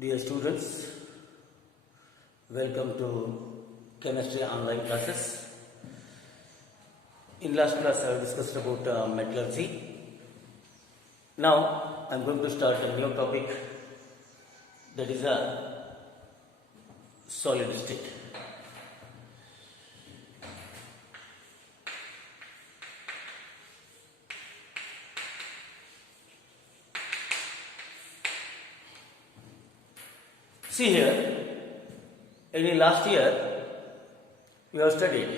Dear students, welcome to chemistry online classes. In last class I have discussed about metallurgy. Now I am going to start a new topic, that is a solid state. See here, in the last year we have studied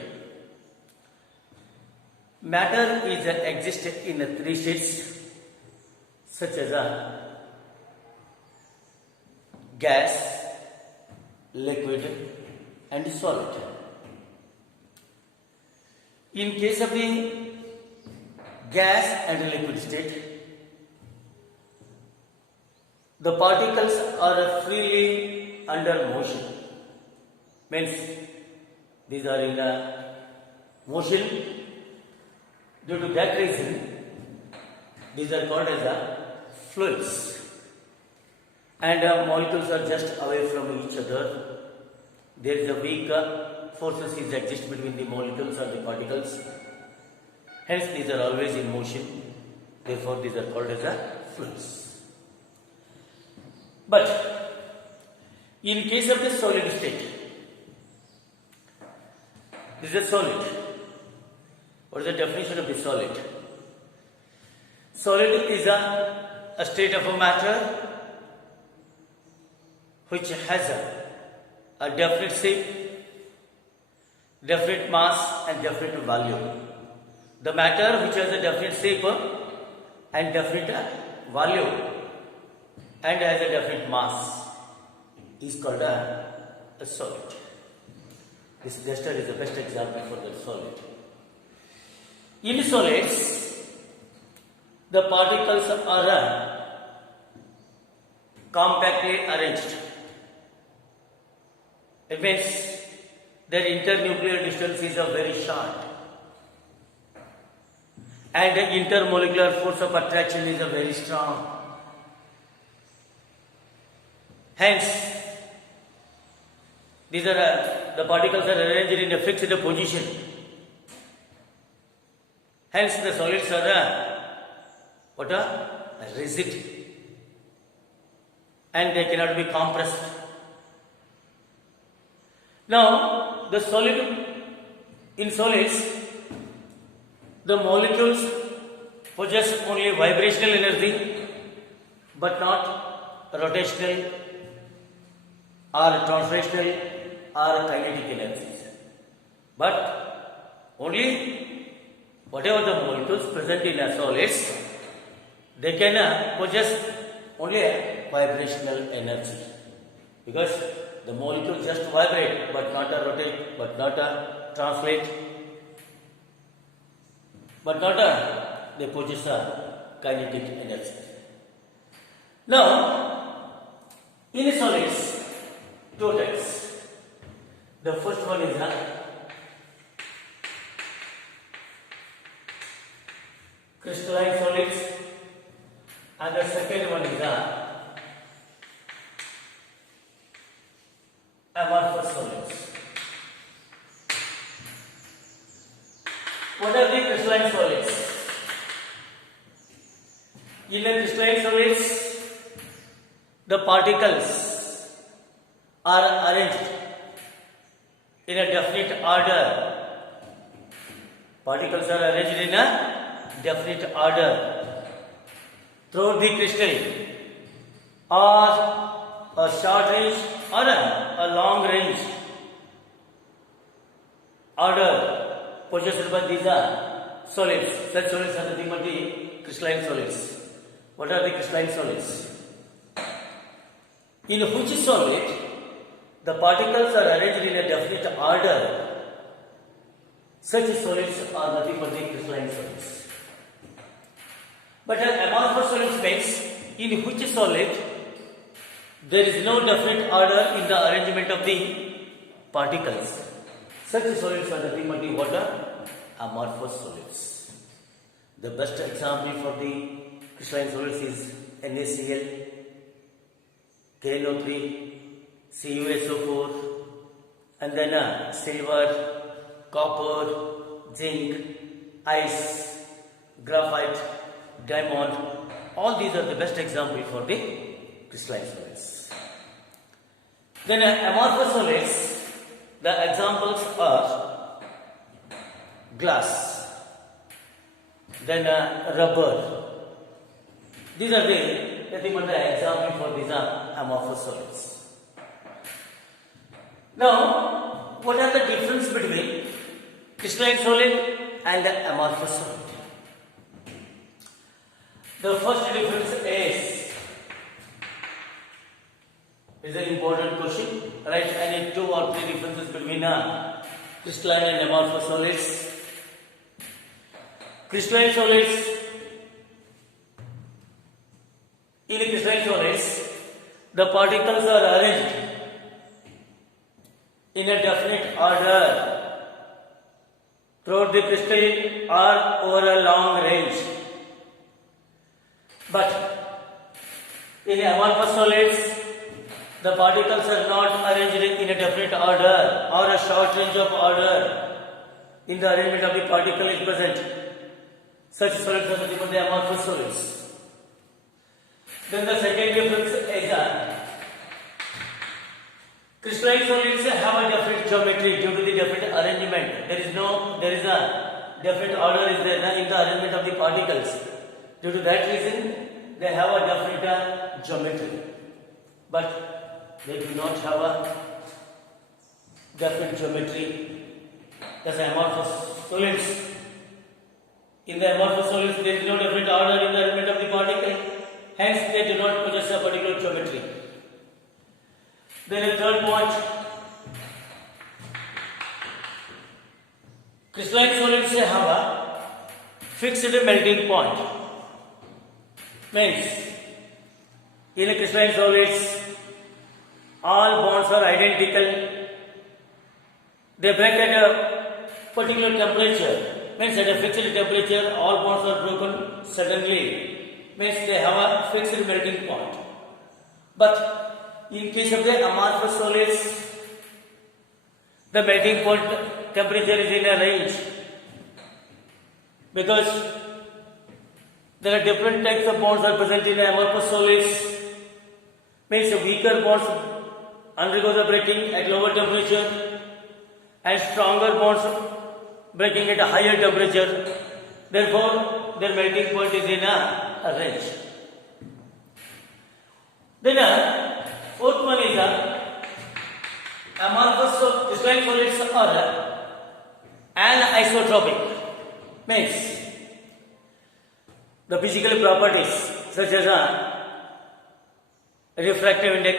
matter is exist in three states such as a gas, liquid and solid. In case of the gas and liquid state, the particles are freely under motion. Means these are in motion. Due to that reason, these are called as fluids. And molecules are just away from each other. There is a weak forces is exist between the molecules or the particles. Hence, these are always in motion. Therefore, these are called as fluids. But in case of the solid state, this is a solid. What is the definition of the solid? Solid is a state of a matter which has a definite shape, definite mass and definite value. The matter which has a definite shape and definite value and has a definite mass is called a solid. This duster is the best example for the solid. In solids, the particles are compactly arranged. It means their internuclear distance is very short and the intermolecular force of attraction is very strong. Hence, these are the particles are arranged in a fixed position. Hence, the solids are rigid and they cannot be compressed. Now, the solid in solids, the molecules possess only vibrational energy, but not rotational or translational or kinetic energies. But only whatever the molecules present in a solids, they can possess only a vibrational energy, because the molecules just vibrate but not rotate, but not translate, but not they possess a kinetic energy. Now, in solids, two types. The first one is crystalline solids, and the second one is amorphous solids. What are the crystalline solids? In the crystalline solids, the particles are arranged in a definite order. Particles are arranged in a definite order throughout the crystal, or a short range or a long range order possessed by these solids. Such solids are nothing but the crystalline solids. What are the crystalline solids? In which solid the particles are arranged in a definite order, such solids are nothing but the crystalline solids. But amorphous solids means in which solid there is no definite order in the arrangement of the particles. Such solids are nothing but the water amorphous solids. The best example for the crystalline solids is NaCl, KNO3, CuSO4, and then silver, copper, zinc, ice, graphite, diamond. All these are the best example for the crystalline solids. Then amorphous solids, the examples are glass, then rubber. These are the nothing but the example for these amorphous solids. Now, what are the difference between crystalline solid and the amorphous solid? The first difference is an important question. Write any 2 or 3 differences between crystalline and amorphous solids. Crystalline solids, in crystalline solids, the particles are arranged in a definite order throughout the crystal or over a long range. But in amorphous solids, the particles are not arranged in a definite order or a short range of order in the arrangement of the particle is present. Such solids are nothing but the amorphous solids. Then the second difference is crystalline solids have a definite geometry due to the definite arrangement. There is a definite order is there in the arrangement of the particles. Due to that reason, they have a definite geometry, but they do not have a definite geometry as amorphous solids. In the amorphous solids, there is no definite order in the arrangement of the particle, hence they do not possess a particular geometry. Then a third point, crystalline solids have a fixed melting point. Means, in a crystalline solids, all bonds are identical. They break at a particular temperature. Means at a fixed temperature, all bonds are broken suddenly. Means they have a fixed melting point. But in case of the amorphous solids, the melting point temperature is in a range, because there are different types of bonds are present in amorphous solids. Means weaker bonds undergo the breaking at lower temperature and stronger bonds breaking at a higher temperature. Therefore, their melting point is in a range. Then fourth one is amorphous crystalline solids are anisotropic. Means the physical properties such as refractive index,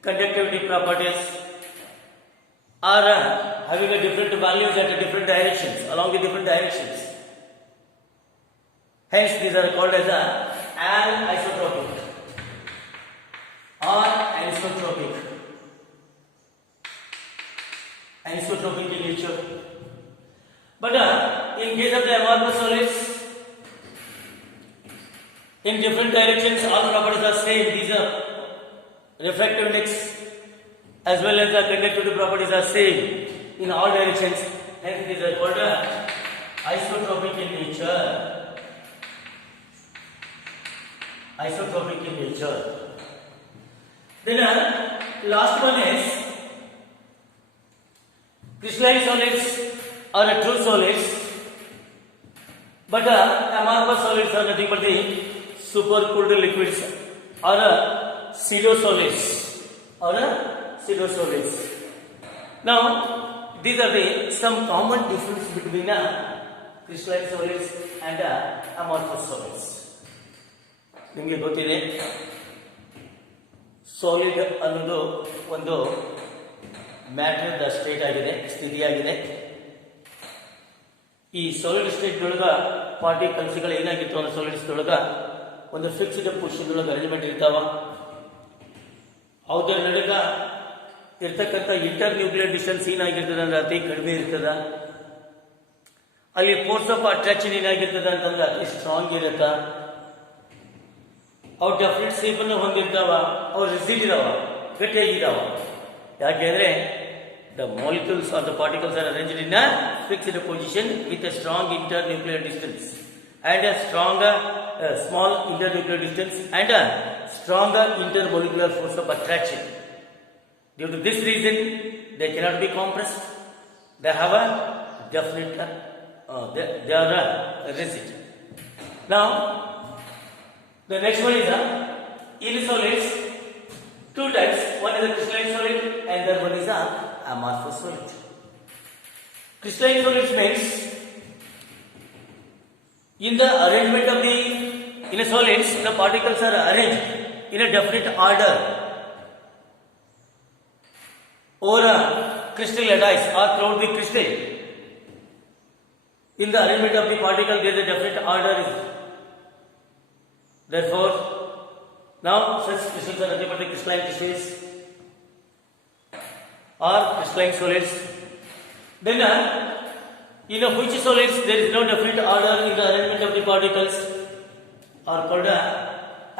conductivity properties are having a different values at different directions, along the different directions. Hence, these are called as anisotropic or anisotropic. Anisotropic in nature. But in case of the amorphous solids, in different directions, all properties are same. These are refractive index as well as the conductivity properties are same in all directions. Hence, these are called isotropic in nature. Isotropic in nature. Then last one is crystalline solids are true solids, but amorphous solids are nothing but the supercooled liquids or pseudo-solids Now, these are the some common difference between crystalline solids and amorphous solids. ನಿಮಗೆ ಗೊತ್ತಿದೆ, solid ಅನ್ನೋದು ಒಂದು ಮ್ಯಾಟರ್ದ state ಆಗಿದೆ, ಸ್ಥಿತಿಯಾಗಿದೆ. ಈ solid state ಒಳಗ ಪಾರ್ಟಿಕಲ್ಸ್ಗಳು ಏನಾಗಿತ್ತು ಅನ್ನೋ ಸಾಲಿಡ್ಸ್ ಒಳಗ ಒಂದು ಫಿಕ್ಸ್ಡ್ ಪೊಸಿಷನ್ ಒಳಗೆ ಅರೇಂಜ್ಮೆಂಟ್ ಇರ್ತಾವ. ಅವುಗಳ ನಡುಗ ಇರ್ತಕ್ಕಂಥ ಇಂಟರ್ ನ್ಯೂಕ್ಲಿಯರ್ ಡಿಸ್ಟೆನ್ಸ್ ಏನಾಗಿರ್ತದೆ ಅಂದ್ರೆ ಅತಿ ಕಡಿಮೆ ಇರ್ತದ. ಅಲ್ಲಿ ಫೋರ್ಸ್ ಆಫ್ ಅಟ್ರಾಕ್ಷನ್ ಏನಾಗಿರ್ತದೆ ಅಂತಂದ್ರೆ ಅತಿ ಸ್ಟ್ರಾಂಗ್ ಇರುತ್ತ. ಅವು ಡೆಫಿನೆಟ್ ಶೇಪ್ ಅನ್ನು ಹೊಂದಿರ್ತಾವ, ಅವು ರಿಜಿಡ್ ಇದಾವ, ಗಟ್ಟಿಯಾಗಿದ್ದಾವ. ಯಾಕೆಂದ್ರೆ the molecules or the particles are arranged in a fixed position with a strong internuclear distance and a stronger small internuclear distance and a stronger intermolecular force of attraction. Due to this reason, they cannot be compressed. They have a definite, they are rigid. Now, the next one is in solids, two types. One is a crystalline solid and the other one is a amorphous solid. Crystalline solids means in the arrangement of the in a solids, the particles are arranged in a definite order over a crystal lattice or throughout the crystal. In the arrangement of the particle, there is a definite order. Therefore, now such crystals are nothing but the crystalline crystals or crystalline solids. Then in which solids there is no definite order in the arrangement of the particles are called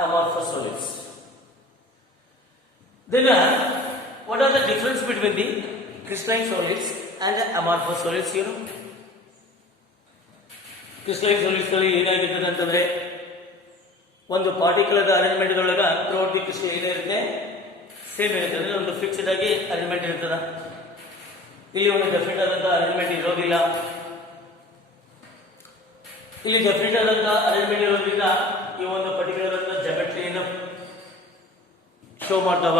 amorphous solids. Then what are the difference between the crystalline solids and the amorphous solids? You know, crystalline solids ಗಳಲ್ಲಿ ಏನಾಗಿರ್ತದೆ ಅಂತಂದ್ರೆ ಒಂದು particle arrangement ಒಳಗ throughout the crystal ಏನಿರುತ್ತೆ same ಇರುತ್ತೆ, ಒಂದು fixed ಆಗಿ arrangement ಇರ್ತದ. ಇಲ್ಲಿ ಒಂದು ಡೆಫಿನೆಟ್ ಆದಂತ ಅರೇಂಜ್ಮೆಂಟ್ ಇರೋದಿಲ್ಲ. ಇಲ್ಲಿ ಡೆಫಿನೆಟ್ ಆದಂತ ಅರೇಂಜ್ಮೆಂಟ್ ಇರೋದ್ರಿಂದ ಈ ಒಂದು ಪರ್ಟಿಕ್ಯುಲರ್ ಅಂತ ಜಾಮೆಟ್ರಿಯನ್ನು ಶೋ ಮಾಡ್ತಾವ.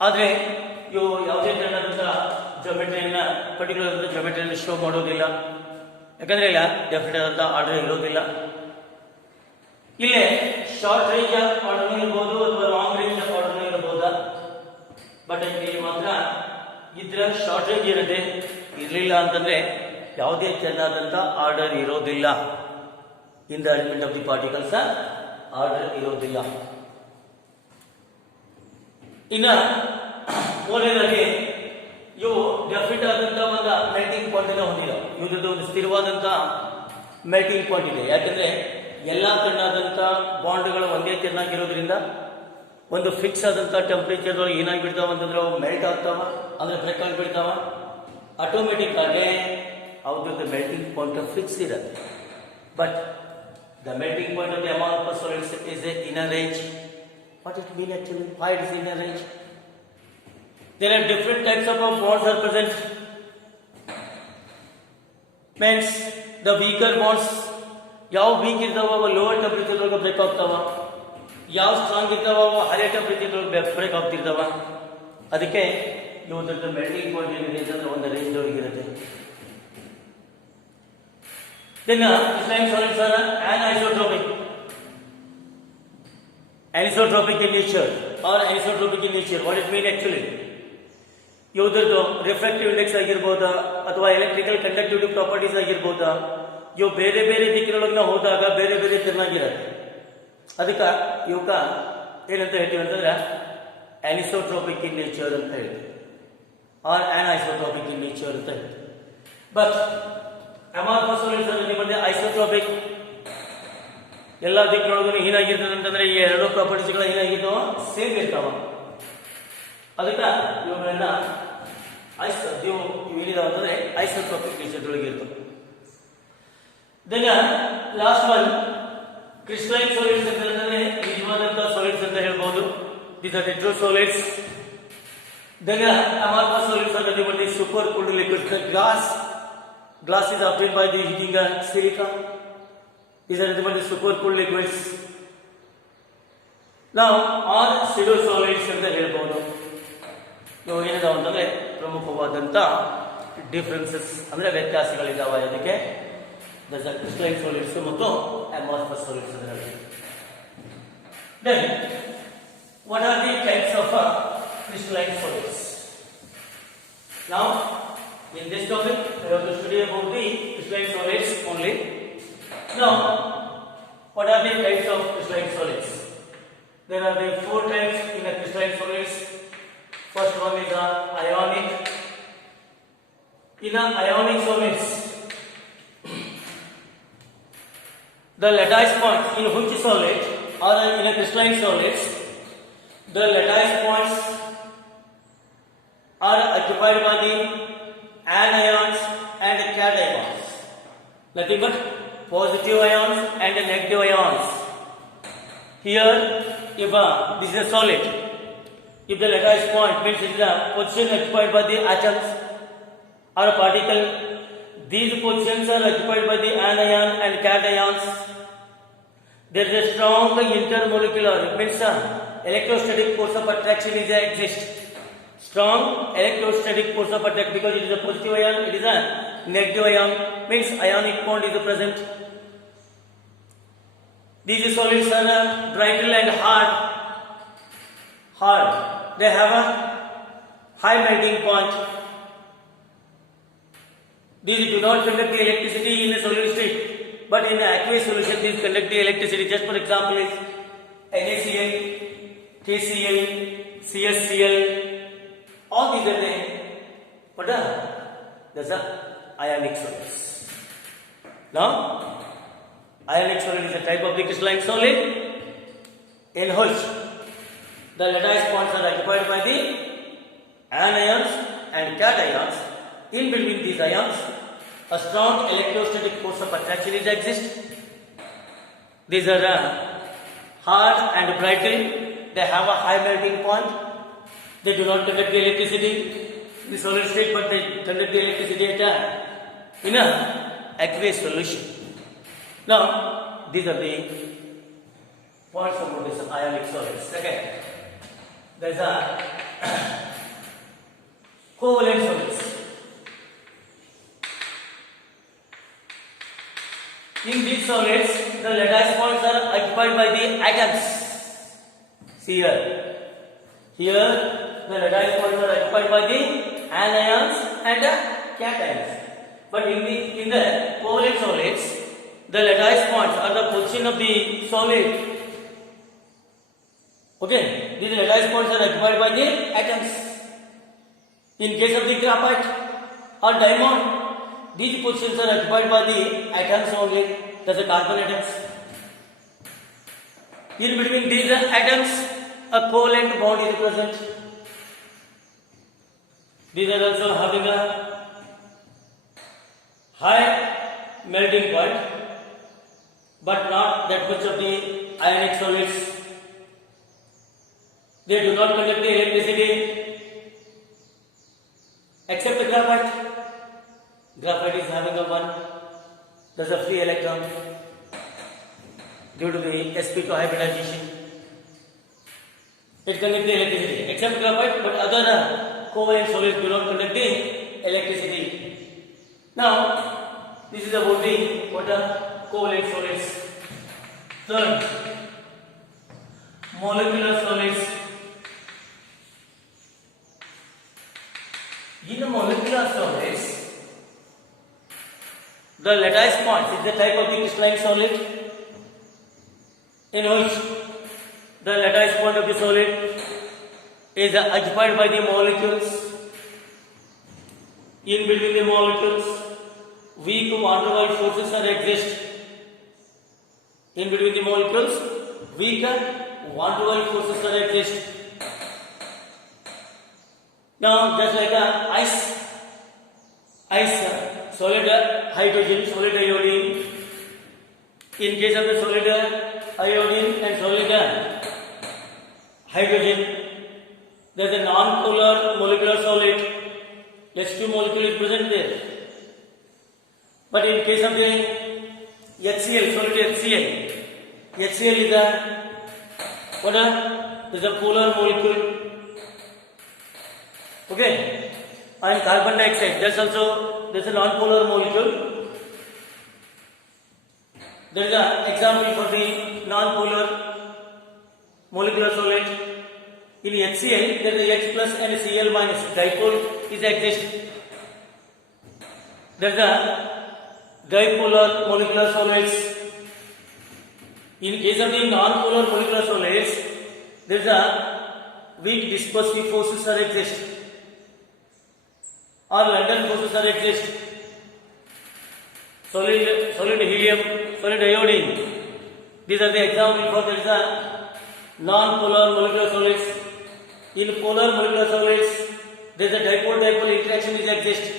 ಆದ್ರೆ ಇವು ಯಾವುದೇ ತರಹದಂತ ಜಾಮೆಟ್ರಿಯನ್ನ ಪರ್ಟಿಕ್ಯುಲರ್ ಆದಂತ ಜಾಮೆಟ್ರಿಯನ್ನು ಶೋ ಮಾಡೋದಿಲ್ಲ. ಯಾಕಂದ್ರೆ ಇಲ್ಲ ಡೆಫಿನೆಟ್ ಆದಂತ ಆರ್ಡರ್ ಇರೋದಿಲ್ಲ. ಇಲ್ಲೇ ಶಾರ್ಟ್ ರೇಂಜ್ ಆರ್ಡರ್ ಇರಬಹುದು ಅಥವಾ ಲಾಂಗ್ ರೇಂಜ್ ಆರ್ಡರ್ ಇರಬಹುದಾ, ಬಟ್ ಇಲ್ಲಿ ಮಾತ್ರ ಇದ್ರ ಶಾರ್ಟ್ ರೇಂಜ್ ಇರುತ್ತೆ. ಇರಲಿಲ್ಲ ಅಂತಂದ್ರೆ ಯಾವುದೇ ಚೆನ್ನಾದಂತ ಆರ್ಡರ್ ಇರೋದಿಲ್ಲ. In the arrangement of the particles order ಇರೋದಿಲ್ಲ. ಇನ್ನ ಮೂರನೇದಾಗಿ ಇವು ಡೆಫಿನೆಟ್ ಆದಂತ ಒಂದು ಮೆಲ್ಟಿಂಗ್ ಪಾಯಿಂಟ್ ಅನ್ನು ಹೊಂದಿಲ್ಲ. ಇವ್ರದ್ದು ಒಂದು ಸ್ಥಿರವಾದಂತ ಮೆಲ್ಟಿಂಗ್ ಪಾಯಿಂಟ್ ಇದೆ. ಯಾಕಂದ್ರೆ ಎಲ್ಲಾ ಕಣ್ಣಾದಂತ ಬಾಂಡ್ಗಳು ಒಂದೇ ಚೆನ್ನಾಗಿರೋದ್ರಿಂದ ಒಂದು ಫಿಕ್ಸ್ ಆದಂತ ಟೆಂಪರೇಚರ್ ಏನಾಗ್ಬಿಡ್ತಾವ ಅಂತಂದ್ರೆ ಅವು ಮೆಲ್ಟ್ ಆಗ್ತಾವ, ಅಂದ್ರೆ ಬ್ರೇಕ್ ಆಗಿಬಿಡ್ತಾವ. ಆಟೋಮೆಟಿಕ್ ಆಗಿ ಅವ್ರದ್ದು ಮೆಲ್ಟಿಂಗ್ ಪಾಯಿಂಟ್ ಫಿಕ್ಸ್ ಇರುತ್ತೆ. But the melting point of the amorphous solids is a inner range. What it mean actually? Why it is inner range? There are different types of bonds are present. Means the weaker bonds, ಯಾವ weak ಇರ್ತಾವ ಅವ lower temperature ಒಳಗೆ break ಆಗ್ತಾವ, ಯಾವ strong ಇರ್ತಾವ ಅವ high temperature ಒಳಗೆ break ಆಗ್ತಿರ್ತಾವ. ಅದಕ್ಕೆ ಇವತ್ತು ಮೆಲ್ಟಿಂಗ್ ಪಾಯಿಂಟ್ ಏನಿದೆ ಅಂತಂದ್ರೆ ಒಂದು ರೇಂಜ್ ಒಳಗೆ ಇರುತ್ತೆ. Then crystalline solids are anisotropic. Anisotropic in nature or anisotropic in nature. What it mean actually? ಇವುದ್ರದ್ದು ರಿಫ್ರಾಕ್ಟಿವ್ ಇಂಡೆಕ್ಸ್ ಆಗಿರ್ಬೋದಾ ಅಥವಾ ಎಲೆಕ್ಟ್ರಿಕಲ್ ಕಂಡಕ್ಟಿವಿಟಿ ಪ್ರಾಪರ್ಟೀಸ್ ಆಗಿರ್ಬೋದಾ, ಇವು ಬೇರೆ ಬೇರೆ ದಿಕ್ಕಿನೊಳಗೆ ನಾವು ಹೋದಾಗ ಬೇರೆ ಬೇರೆ ಚೆನ್ನಾಗಿರುತ್ತೆ. ಅದಕ್ಕೆ ಇವಕ್ಕ ಏನಂತ ಹೇಳ್ತೀವಿ ಅಂತಂದ್ರೆ ಆನಿಸೋಟ್ರೋಪಿಕ್ ಇನ್ ನೇಚರ್ ಅಂತ ಹೇಳ್ತೀವಿ, ಆರ್ ಆನ್ಐಸೋಟ್ರೋಪಿಕ್ ಇನ್ ನೇಚರ್ ಅಂತ ಹೇಳ್ತೀವಿ. ಬಟ್ amorphous solids ನಿಮ್ಮಲ್ಲಿ ಐಸೋಟ್ರೋಪಿಕ್, ಎಲ್ಲ ದಿಕ್ಕಿನೊಳಗೂ ಏನಾಗಿರ್ತದೆ ಅಂತಂದ್ರೆ ಈ ಎರಡು ಪ್ರಾಪರ್ಟೀಸ್ಗಳು ಏನಾಗಿರ್ತಾವ ಸೇಮ್ ಇರ್ತಾವ. ಅದಕ್ಕೆ ಇವುಗಳನ್ನ ಏನಿದಾವ ಅಂತಂದ್ರೆ ಐಸೋಟ್ರೋಪಿಕ್ ನೇಚರ್ ಒಳಗೆ ಇರ್ತವೆ. Then last one crystalline solids ಅಂತಂದ್ರೆ ನಿಜವಾದಂತಹ ಸಾಲಿಡ್ಸ್ ಅಂತ ಹೇಳ್ಬಹುದು. These are the true solids. Then amorphous solids are nothing but the super cooled liquids like glass. Glass is obtained by the heating silica. These are nothing but the super cooled liquids. Now all pseudo solids ಅಂತ ಹೇಳ್ಬಹುದು. ಇವು ಏನಿದಾವ ಅಂತಂದ್ರೆ ಪ್ರಮುಖವಾದಂತ differences ಅಂದ್ರೆ ವ್ಯತ್ಯಾಸಗಳಿದಾವೆ. ಅದಕ್ಕೆ crystalline solids ಮತ್ತು amorphous solids ಅಂತ ಹೇಳ್ತೀವಿ. Then what are the types of crystalline solids? Now in this topic we have to study about the crystalline solids only. Now what are the types of crystalline solids? There are the four types in the crystalline solids. First one is ionic. In ionic solids, the lattice point in which solid or in a crystalline solids, the lattice points are occupied by the anions and cations. Nothing but positive ions and negative ions. Here, if this is a solid, if the lattice point means it is the position occupied by the atoms or a particle, these positions are occupied by the anion and cations. There is a strong intermolecular, it means electrostatic force of attraction is exists. Strong electrostatic force of attraction, because it is a positive ion, it is a negative ion, means ionic bond is present. These solids are brittle and hard. They have a high melting point. These do not conduct the electricity in a solid state, but in an aqueous solution these conduct the electricity. Just for example is NaCl, KCl, CSCl. All these are the there's a ionic solids. Now, ionic solid is a type of the crystalline solid in which the lattice points are occupied by the anions and cations. In between these ions, a strong electrostatic force of attraction is exists. These are hard and brittle. They have a high melting point. They do not conduct the electricity in the solid state, but they conduct the electricity in a aqueous solution. Now, these are the points about this ionic solids. Second, there is a covalent solids. In these solids, the lattice points are occupied by the atoms. See here. Here, the lattice points are occupied by the anions and cations. But in the covalent solids, the lattice points are the position of the solid. Okay, these lattice points are occupied by the atoms. In case of the graphite or diamond, these positions are occupied by the atoms only. That's the carbon atoms. In between these atoms, a covalent bond is present. These are also having a high melting point, but not that much of the ionic solids. They do not conduct the electricity except the graphite. Graphite is having a one, there's a free electron due to the sp2 hybridization. It conducts the electricity except graphite, but other covalent solids do not conduct the electricity. Now, this is about the covalent solids. Third, molecular solids. In the molecular solids, the lattice points is the type of the crystalline solid in which the lattice point of the solid is occupied by the molecules. In between the molecules, weak van der Waals forces are exist. In between the molecules, weak van der Waals forces are exist. Now, just like ice, solid hydrogen, solid iodine. In case of the solid iodine and solid hydrogen, there is a non-polar molecular solid. H2 molecule is present there. But in case of the HCl, solid HCl is a polar molecule. Okay, and carbon dioxide, there's a non-polar molecule. There is an example for the non-polar molecular solid. In HCl, there is H plus and Cl minus dipole is exist. There is a dipolar molecular solids. In case of the non-polar molecular solids, there is a weak dispersive forces are exist, or London forces are exist. Solid helium, solid iodine, These are the examples for there is a non-polar molecular solids. In polar molecular solids, there is a dipole-dipole interaction is exist.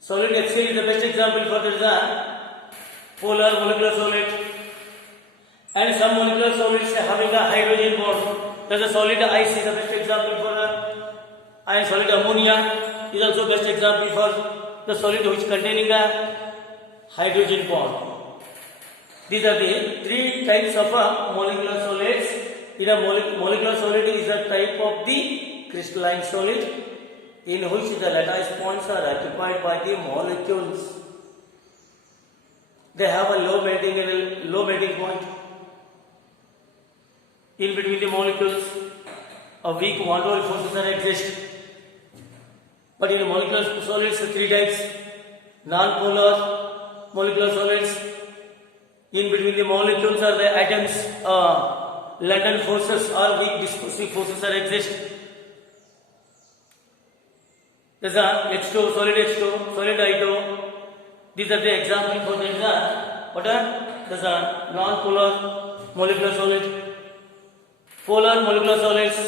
Solid HCl is the best example for there is a polar molecular solid. And some molecular solids having a hydrogen bond. There is a solid ice is the best example for and solid ammonia is also best example for the solid which containing a hydrogen bond. These are the three types of molecular solids. In a molecular solid is a type of the crystalline solid in which the lattice points are occupied by the molecules. They have a low melting point. In between the molecules, a weak van der Waals forces are exist. But in molecular solids, three types: non-polar molecular solids. In between the molecules are the atoms, London forces or weak dispersive forces are exist. There's a H2, solid H2, solid I2. These are the examples for there's a non-polar molecular solid. Polar molecular solids.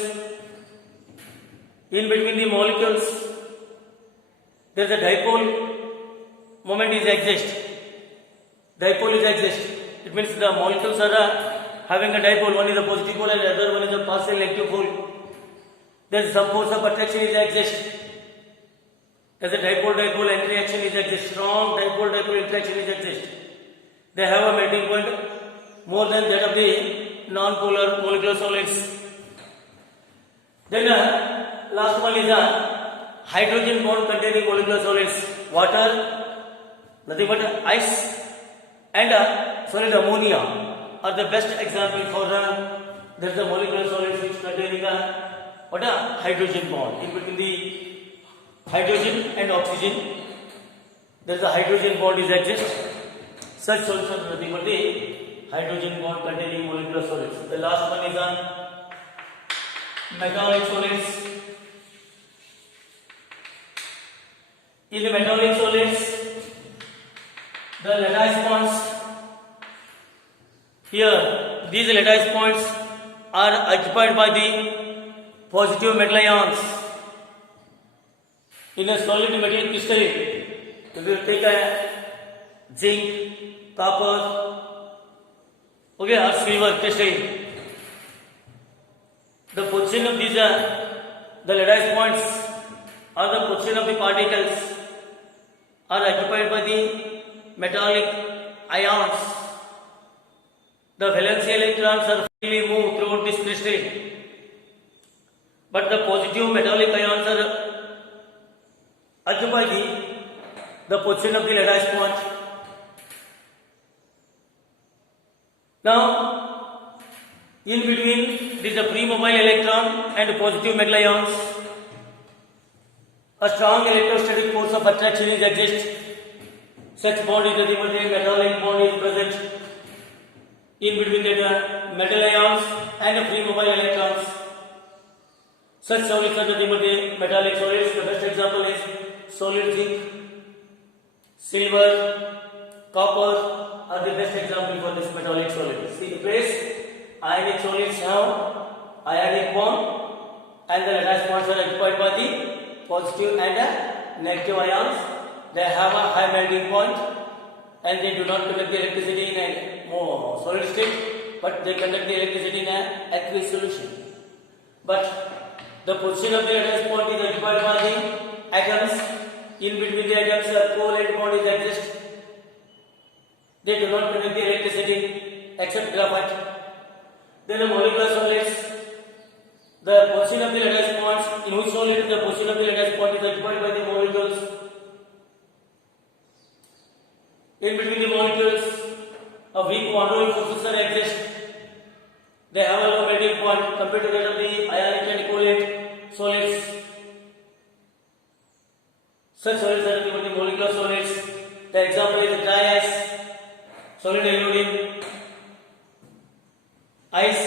In between the molecules, there is a dipole moment is exist. Dipole is exist. It means the molecules are having a dipole. One is a positive pole and the other one is a partial negative pole. There is some force of attraction is exist. There is a dipole-dipole interaction is exist. Strong dipole-dipole interaction is exist. They have a melting point more than that of the non-polar molecular solids. Then last one is a hydrogen bond containing molecular solids. Water, nothing but ice, and solid ammonia are the best example for there is a molecular solids which containing a hydrogen bond. In between the hydrogen and oxygen, there is a hydrogen bond is exist. Such solutions are nothing but the hydrogen bond containing molecular solids. The last one is metallic solids. In the metallic solids, the lattice points here, these lattice points are occupied by the positive metal ions. In a solid metal crystalline, if you take a zinc, copper, okay, or silver crystalline, the position of these the lattice points or the position of the particles are occupied by the metallic ions. The valence electrons are freely moved throughout this crystal, but the positive metallic ions are occupy the position of the lattice point. Now, in between there is a free mobile electron and positive metal ions. A strong electrostatic force of attraction is exist. Such bond is the metallic bond is present in between the metal ions and the free mobile electrons. Such solids are the metallic solids. The best example is solid zinc, silver, copper are the best example for this metallic solids. See the place, ionic solids have ionic bond and the lattice bonds are occupied by the positive and negative ions. They have a high melting point and they do not conduct the electricity in a solid state, but they conduct the electricity in an aqueous solution. But the position of the lattice point is occupied by the atoms. In between the atoms, a covalent bond is exist. They do not conduct the electricity except graphite. Then the molecular solids, the position of the lattice bonds, in which solid the position of the lattice bond is occupied by the molecules. In between the molecules, a weak van der Waals forces are exist. They have a low melting point compared to that of the ionic and covalent solids. Such solids are given the molecular solids. The example is dry ice, solid iodine, ice,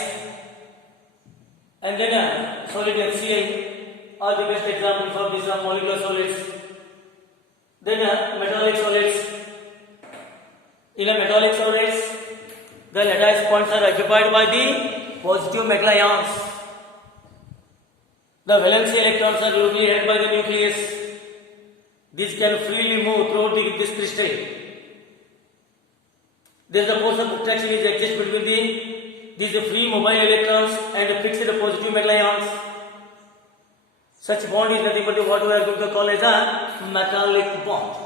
and then solid HCl are the best example for these molecular solids. Then metallic solids. In a metallic solids, the lattice points are occupied by the positive metal ions. The valence electrons are loosely held by the nucleus. These can freely move throughout this crystal. There is a force of attraction is exists between these free mobile electrons and fixed positive metal ions. Such bond is nothing but what we are going to call as a metallic bond.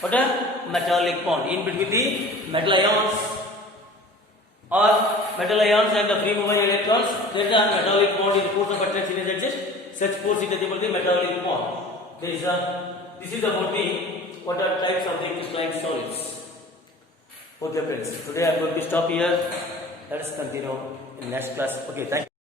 What a metallic bond in between the metal ions or metal ions and the free mobile electrons. There is a metallic bond. The force of attraction is exists. Such force is nothing but the metallic bond. This is about the what are types of the crystalline solids. Okay friends, today I am going to stop here. Let us continue in next class. Okay, thank you.